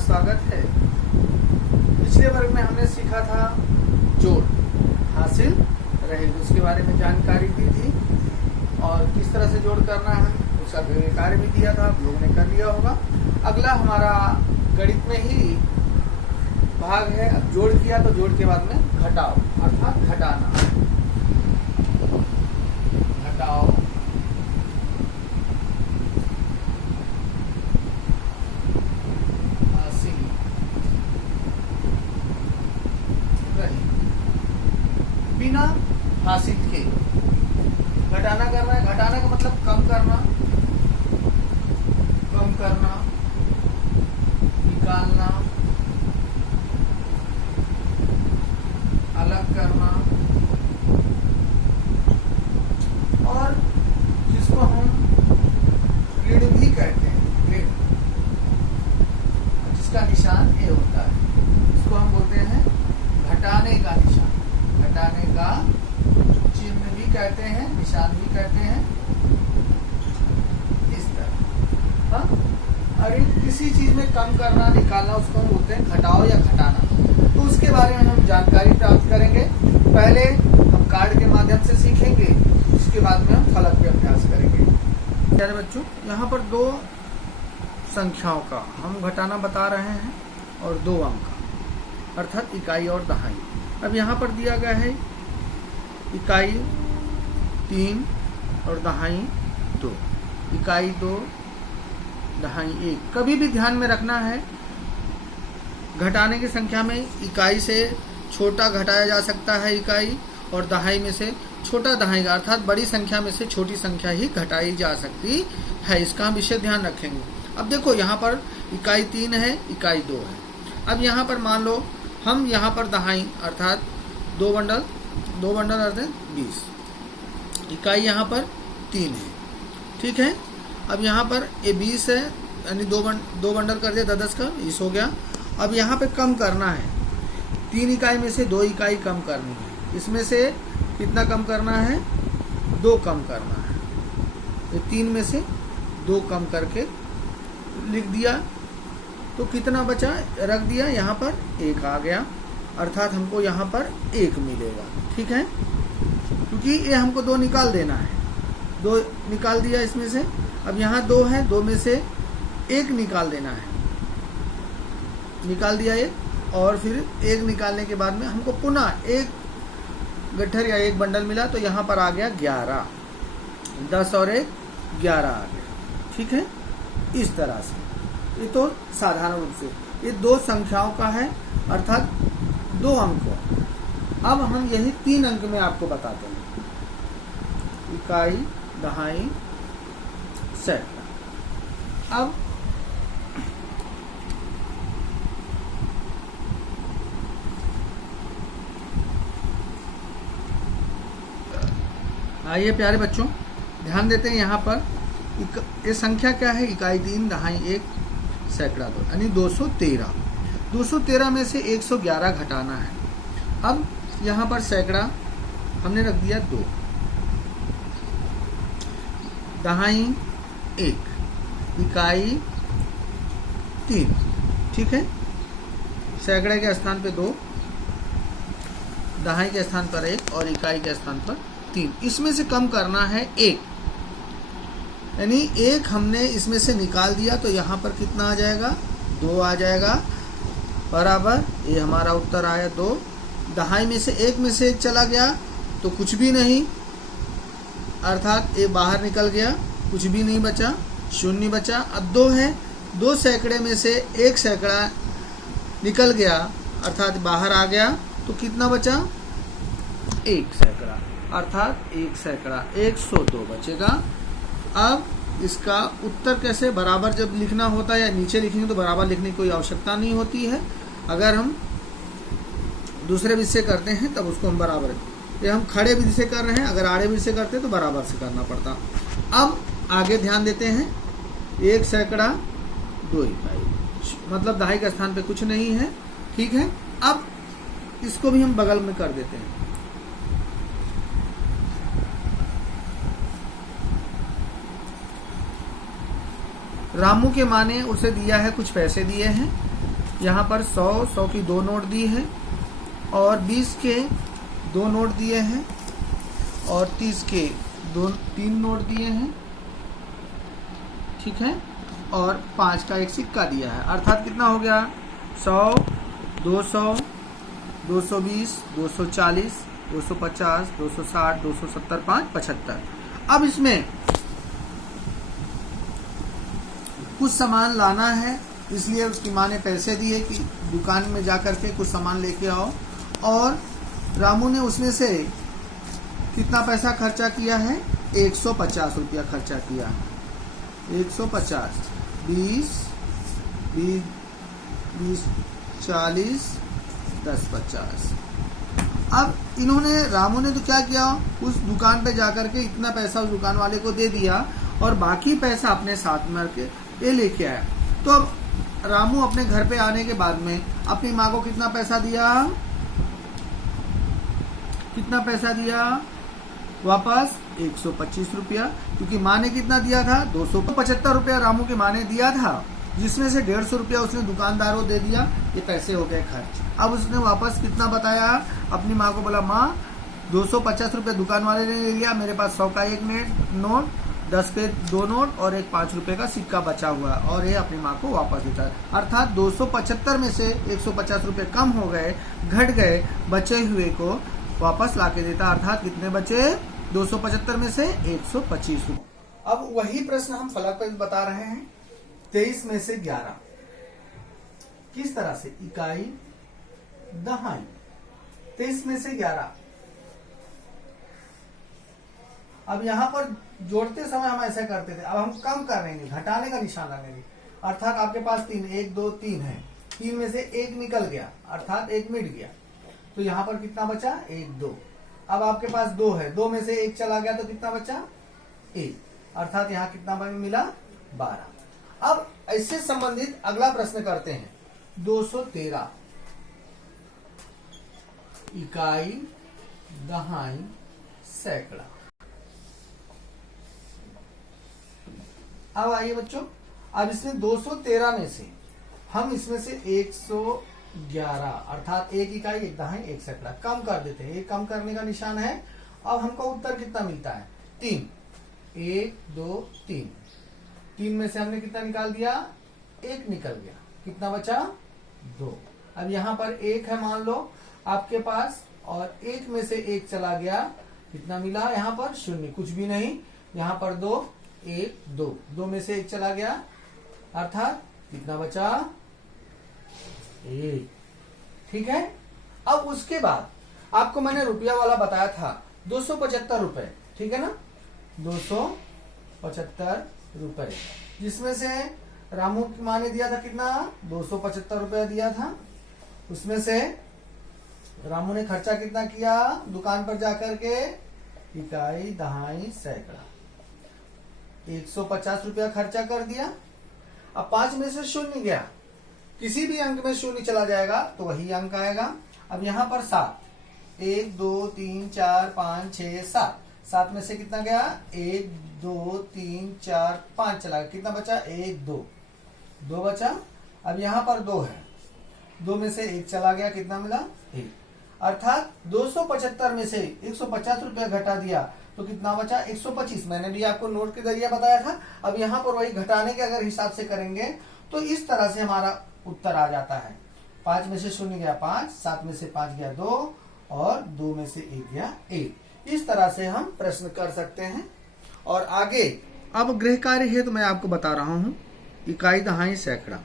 स्वागत है। पिछले वर्ग में हमने सीखा था जोड़ हासिल रहे, उसके बारे में जानकारी दी थी और किस तरह से जोड़ करना है उसका कार्य भी दिया था, आप लोगों ने कर लिया होगा। अगला हमारा गणित में ही भाग है। अब जोड़ किया तो जोड़ के बाद में घटाओ अर्थात घटाना, घटाओ हासिल रही। बिना हासिल के घटाना करना है। घटाना का मतलब कम करना, कम करना, निकालना, अलग करना और जिसको हम ऋण भी कहते हैं, ऋण जिसका निशान ए होता है, इसको हम बोलते हैं घटाने का निशान, घटाने का चिन्ह भी कहते हैं, निशान भी कहते हैं, इस तरह। हाँ, अरे किसी चीज में कम करना, निकालना, उसको हम बोलते हैं घटाओ या घटाना। तो उसके बारे में हम जानकारी प्राप्त करेंगे। पहले हम कार्ड के माध्यम से सीखेंगे, उसके बाद में हम फलक पे अभ्यास करेंगे। प्यारे बच्चों, यहाँ पर दो संख्याओं का हम घटाना बता रहे हैं और दो अंक अर्थात इकाई और दहाई। अब यहाँ पर दिया गया है इकाई 3 और दहाई 2, इकाई 2 दहाई 1। कभी भी ध्यान में रखना है, घटाने की संख्या में इकाई से छोटा घटाया जा सकता है इकाई, और दहाई में से छोटा दहाई अर्थात बड़ी संख्या में से छोटी संख्या ही घटाई जा सकती है। इसका हम विशेष ध्यान रखेंगे। अब देखो यहाँ पर इकाई 3 है, इकाई 2 है। अब यहाँ पर मान लो हम यहाँ पर दहाई अर्थात दो बंडल अर्थात 20, इकाई यहाँ पर 3 है, ठीक है। अब यहाँ पर ये 20 है, यानी दो बंडल कर दिया 10 का 20 हो गया। अब यहाँ पे कम करना है, 3 इकाई में से 2 इकाई कम करनी है। इसमें से कितना कम करना है? 2 कम करना है। तो 3 में से 2 कम करके लिख दिया तो कितना बचा? रख दिया, यहाँ पर 1 आ गया, अर्थात हमको यहाँ पर 1 मिलेगा, ठीक है। क्योंकि ये हमको 2 निकाल देना है, 2 निकाल दिया इसमें से। अब यहाँ 2 है, 2 में से 1 निकाल देना है, निकाल दिया 1, और फिर 1 निकालने के बाद में हमको पुनः 1 गट्ठर या 1 बंडल मिला, तो यहाँ पर आ गया 11, 10 और 1 11 आ गया, ठीक है। इस तरह से ये तो साधारण रूप से ये 2 संख्याओं का है, अर्थात 2 अंक। अब हम यही 3 अंक में आपको बताते हैं, इकाई दहाई सैकड़ा। अब आइए प्यारे बच्चों, ध्यान देते हैं। यहाँ पर ये संख्या क्या है? इकाई 3 दहाई 1 सैकड़ा 2, यानी 213। 213 में से 111 घटाना है। अब यहाँ पर सैकड़ा हमने रख दिया 2, दहाई 1, इकाई 3, ठीक है। सैकड़े के स्थान पे 2, दहाई के स्थान पर 1 और इकाई के स्थान पर 3। इसमें से कम करना है 1, यानी 1 हमने इसमें से निकाल दिया, तो यहाँ पर कितना आ जाएगा? 2 आ जाएगा, बराबर। ये हमारा उत्तर आया 2। दहाई में से 1 में से 1 चला गया तो कुछ भी नहीं, अर्थात ये बाहर निकल गया, कुछ भी नहीं बचा, 0 बचा। अब 2 है, 2 सैकड़े में से 1 सैकड़ा निकल गया, अर्थात बाहर आ गया, तो कितना बचा? 1 सैकड़ा, अर्थात 1 सैकड़ा 102 बचेगा। अब इसका उत्तर कैसे? बराबर जब लिखना होता है या नीचे लिखेंगे तो बराबर लिखने की कोई आवश्यकता नहीं होती है। अगर हम दूसरे विधि से करते हैं तब उसको हम बराबर, ये हम खड़े विधि से कर रहे हैं, अगर आड़े विधि से करते हैं तो बराबर से करना पड़ता। अब आगे ध्यान देते हैं, 1 सैकड़ा 2 इकाई, मतलब दहाई के स्थान पे कुछ नहीं है, ठीक है। अब इसको भी हम बगल में कर देते हैं, रामू के माँ ने उसे दिया है, कुछ पैसे दिए हैं, यहाँ पर 100 की 2 नोट दी है और 20 के 2 नोट दिए हैं और 30 के 3 नोट दिए हैं, ठीक है, और 5 का एक सिक्का दिया है। अर्थात कितना हो गया? 100, 200, 220, 240, 250, 260, 270, 5, 75। अब इसमें कुछ सामान लाना है, इसलिए उसकी माँ ने पैसे दिए कि दुकान में जाकर के कुछ सामान लेके आओ। और रामू ने उसमें से कितना पैसा खर्चा किया है? 150 रुपया खर्चा किया है। 150, 20, 40, 10, 50। अब इन्होंने, रामू ने तो क्या किया, उस दुकान पे जाकर के इतना पैसा उस दुकान वाले को दे दिया और बाकी पैसा अपने साथ में रख के ये लेके आया। तो अब रामू अपने घर पे आने के बाद में अपनी माँ को कितना पैसा दिया? कितना पैसा दिया? वापस 125 रुपया, क्योंकि माँ ने कितना दिया था? 275 रुपया रामू की माँ ने दिया था, जिसमें से 150 रुपया उसने दुकानदार को दे दिया। ये पैसे हो गए खर्च। अब उसने वापस कितना बताया? अपनी माँ को बोला, माँ 250 रुपये दुकान वाले ने ले लिया, मेरे पास 100 का एक नोट, 10 के 2 नोट और एक 5 रुपए का सिक्का बचा हुआ है, और ये अपनी माँ को वापस देता है। अर्थात 275 में से 150 रुपये कम हो गए, घट गए, बचे हुए को वापस लाके देता। अर्थात कितने बचे? 275 में से 125 रुपये। अब वही प्रश्न हम फलक पे बता रहे हैं। 23 में से 11 किस तरह से? इकाई, दहाई। 23 में से 11। अब यहाँ पर जोड़ते समय हम ऐसा करते थे, अब हम कम कर रहे हैं, घटाने का निशान लगाएंगे। अर्थात आपके पास 3, 1, 2, 3 है, 3 में से 1 निकल गया, अर्थात 1 मिट गया, तो यहाँ पर कितना बचा? 1, 2। अब आपके पास 2 है, 2 में से 1 चला गया तो कितना बचा? 1, अर्थात यहाँ कितना मिला? 12। अब इससे संबंधित अगला प्रश्न करते हैं। 213 इकाई, दहाई, सैकड़ा। अब आइए बच्चों, अब इसमें 213 में से हम इसमें से 111 अर्थात 1 इकाई, 1 दहाई, 1 सैकड़ा कम कर देते हैं। ये कम करने का निशान है। अब हमको उत्तर कितना मिलता है? 3। 1, 2, 3। 3 में से हमने कितना निकाल दिया? 1 निकल गया, कितना बचा? 2। अब यहाँ पर 1 है मान लो आपके पास, और 1 में से 1 चला गया, कितना मिला? यहाँ पर 0, कुछ भी नहीं। यहाँ पर 2, 1, 2, 2 में से 1 चला गया, अर्थात कितना बचा? 1। ठीक है। अब उसके बाद आपको मैंने रुपया वाला बताया था 275 रुपए, ठीक है ना? 275 रुपए, जिसमें से रामू की माँ ने दिया था कितना? 275 रुपया दिया था। उसमें से रामू ने खर्चा कितना किया दुकान पर जाकर के? इकाई, दहाई, सैकड़ा, 150 रुपया खर्चा कर दिया। अब 5 में से 0 गया, किसी भी अंक में 0 चला जाएगा तो वही अंक आएगा। अब यहाँ पर 7, 1, 2, 3, 4, 5, 6, 7, 7 में से कितना गया? 1, 2, 3, 4, 5 चला गया, कितना बचा? 1, 2, 2 बचा। अब यहाँ पर 2 है, 2 में से 1 चला गया, कितना मिला? 1। अर्थात 275 में से 150 रुपया घटा दिया तो कितना बचा? 125। मैंने भी आपको नोट के जरिए बताया था। अब यहाँ पर वही घटाने के अगर हिसाब से करेंगे तो इस तरह से हमारा उत्तर आ जाता है। 5 में से 0 गया 5, 7 में से 5 गया 2, और 2 में से 1 गया 1। इस तरह से हम प्रश्न कर सकते हैं। और आगे अब गृह कार्य है तो मैं आपको बता रहा हूँ। इकाई, दहाई, सैकड़ा,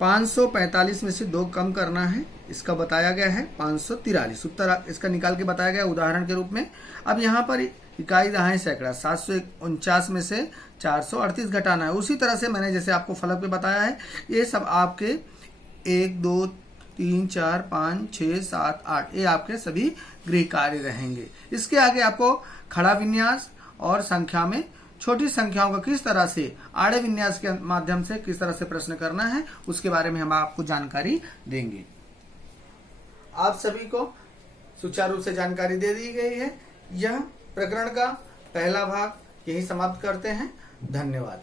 545 में से 2 कम करना है, इसका बताया गया है 543। उत्तर इसका निकाल के बताया गया उदाहरण के रूप में। अब यहाँ पर इकाई, दहाई, सैकड़ा 749 में से 438 घटाना है। उसी तरह से मैंने जैसे आपको फलक पे बताया है, ये सब आपके 1, 2, 3, 4, 5, 6, 7, 8 ये आपके सभी गृह कार्य रहेंगे। इसके आगे आपको खड़ा विन्यास और संख्या में छोटी संख्याओं का किस तरह से आड़े विन्यास के माध्यम से किस तरह से प्रश्न करना है उसके बारे में हम आपको जानकारी देंगे। आप सभी को सुचारू रूप से जानकारी दे दी गई है। यह प्रकरण का पहला भाग यही समाप्त करते हैं। धन्यवाद।